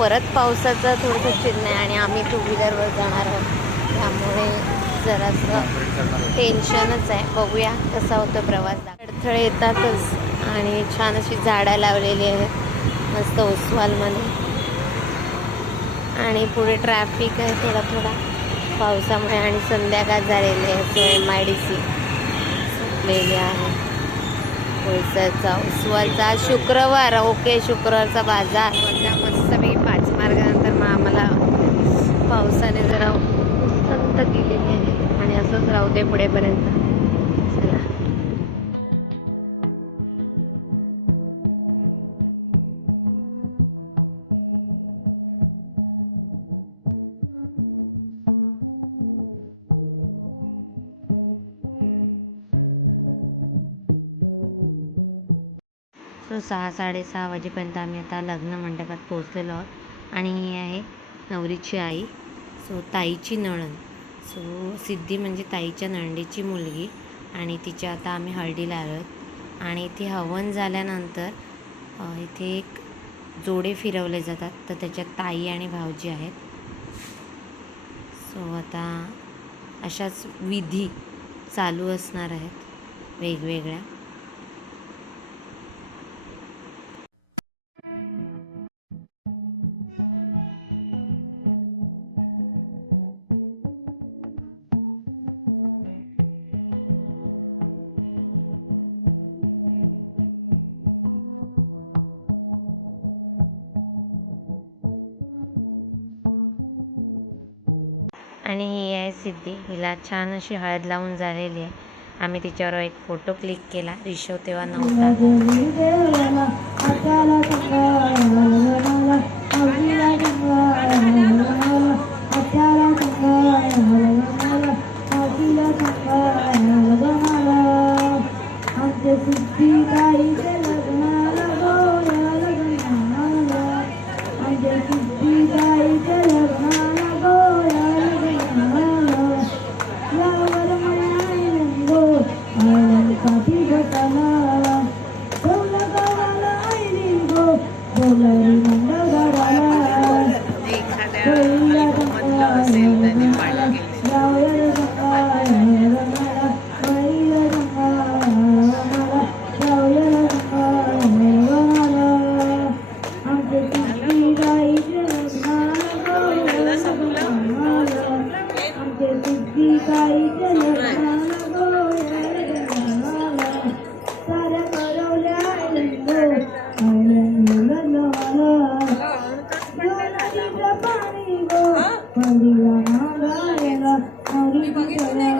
परत पावसाचं थोडंसं चिन्ह आहे आणि आम्ही टू व्हीलरवर जाणार आहोत. त्यामुळे जरासं टेन्शनच आहे. बघूया कसा होतो प्रवास. अडथळे येतातच आणि छान अशी झाडं लावलेली आहेत. मस्त ओसवालमध्ये आणि पुढे ट्रॅफिक आहे थोडा थोडा. पावसामुळे आणि संध्याकाळ झालेली आहे. So M I D C सुटलेली आहे. कोळसाचा ओसवालचा शुक्रवार. ओके शुक्रवारचा बाजार त्या मस्तपैकी पाच मार्गानंतर मग आम्हाला पावसाने जरा संत केलेली आहे. आणि असंच राहू दे पुढेपर्यंत. चला. सो सहा साडेसहा वाजेपर्यंत आम्ही आता लग्न मंडपात पोहोचलेलो आहोत. आणि ही आहे नवरीची आई. सो ताईची नळण सो सिद्धी म्हणजे ताईच्या नळंडीची मुलगी आणि तिच्या आता आम्ही हळदीला आलो आहोत आणि इथे हवन झाल्यानंतर इथे एक जोडे फिरवले जातात. तर त्याच्यात ताई आणि भाऊजी आहेत. सो आता अशाच विधी चालू असणार आहेत. वेगवेगळ्या. आणि ही आहे सिद्धी. हिला छान अशी हळद लावून झालेली आहे. आम्ही तिच्यावर एक फोटो क्लिक केला. रिशव तेव्हा नव्हता. ดีละนะเด้อเด้อเอาดีๆเด้อ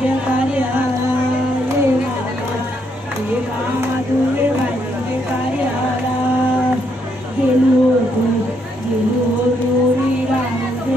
पूज्य कार्यालय हे माधुरे वाणिज्य कार्याला गेलो होतो गेलो गोरी रामचे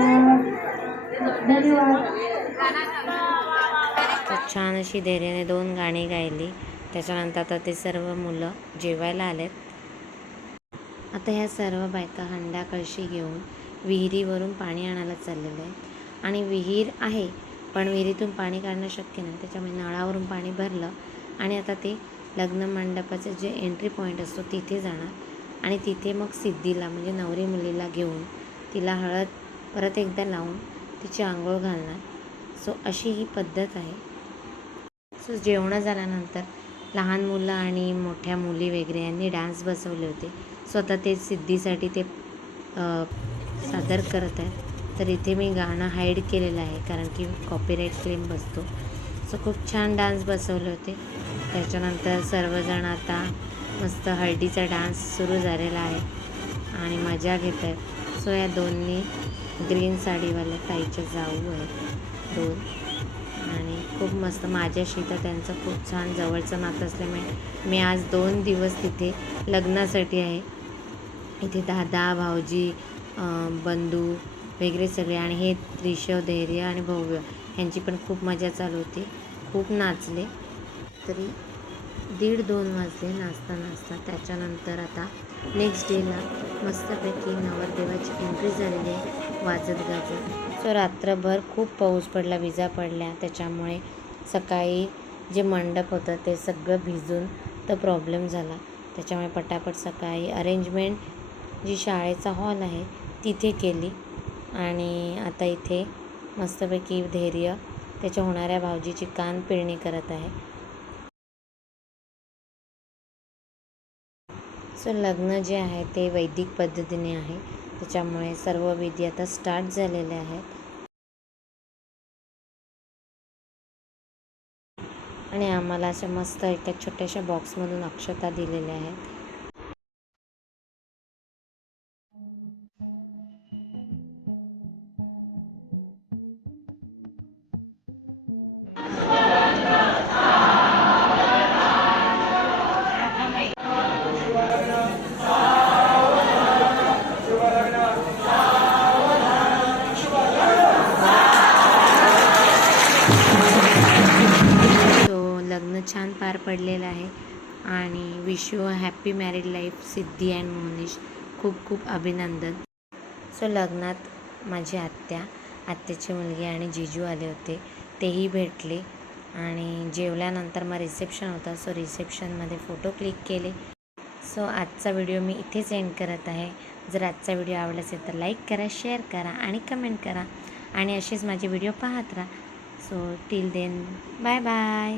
तर छान अशी धैर्याने दोन गाणी गायली. त्याच्यानंतर आता ते सर्व मुलं जेवायला आलेत. आता ह्या सर्व बायका हंडा कळशी घेऊन विहिरीवरून पाणी आणायला चाललेलं आहे आणि विहीर आहे पण विहिरीतून पाणी काढणं शक्य नाही. त्याच्यामुळे नळावरून पाणी भरलं आणि आता ते लग्न मंडपाचं जे एंट्री पॉईंट असतो तिथे जाणार. आणि तिथे मग सिद्धीला म्हणजे नवरी मुलीला घेऊन तिला हळद परत एकदा लावून तिची आंघोळ घालणार. सो अशी ही पद्धत आहे. सो जेवणं झाल्यानंतर लहान मुलं आणि मोठ्या मुली वगैरे यांनी डान्स बसवले होते. स्वतः ते सिद्धीसाठी ते सादर करत आहेत. तर इथे मी गाणं हाईड केलेलं आहे. कारण की कॉपीराईट क्लेम बसतो. सो खूप छान डान्स बसवले होते. त्याच्यानंतर सर्वजण आता मस्त हळदीचा डान्स सुरू झालेला आहे. आणि मजा घेत आहेत. सो या दोन्ही ग्रीन साडीवाल्या ताईच्या जाऊ आहेत दोन. आणि खूप मस्त माझ्याशी तर त्यांचं खूप छान जवळचं नातं असल्यामुळे मी आज दोन दिवस तिथे लग्नासाठी आहे. इथे दादा भाऊजी बंधू वगैरे सगळे आणि हे त्रिशव धैर्य आणि भव्य ह्यांची पण खूप मजा चालू होती. खूप नाचले. तरी दीड दोन वाजले नाचता नाचता त्याच्यानंतर आता नेक्स्ट डेला मस्तपैकी नवरदेवाची एंट्री झालेली आहे. वाजत गाजत. सो रात्रभर खूप पाऊस पडला विजा पडल्या. त्याच्यामुळे सकाळी जे मंडप होतं ते सगळं भिजून तर प्रॉब्लेम झाला. त्याच्यामुळे पटापट सकाळी अरेंजमेंट जी शाळेचा हॉल आहे तिथे केली. आणि आता इथे मस्तपैकी धैर्य त्याच्या होणाऱ्या भाऊजीची कान पिळणी करत आहे. सो लग्न जे आहे ते वैदिक पद्धतीने आहे. त्याच्यामुळे सर्व विधी आता स्टार्ट झालेले आहेत. आणि आम्हाला अशा मस्त एका छोट्याशा बॉक्समधून अक्षता दिलेल्या आहेत. लग्न छान पार पडलेलं आहे. आणि wish you happy married life Siddhi and Monish खूप खूप अभिनंदन. सो लग्नात माझी आत्या आत्याची मुलगी आणि जिजू आले होते. तेही भेटले. आणि जेवल्यानंतर मग रिसेप्शन होता. सो रिसेप्शनमध्ये फोटो क्लिक केले. सो आजचा व्हिडिओ मी इथेच एंड करत आहे. जर आजचा व्हिडिओ आवडला असेल तर लाईक करा शेअर करा आणि कमेंट करा. आणि असेच माझे व्हिडिओ पाहत राहा. So till then bye bye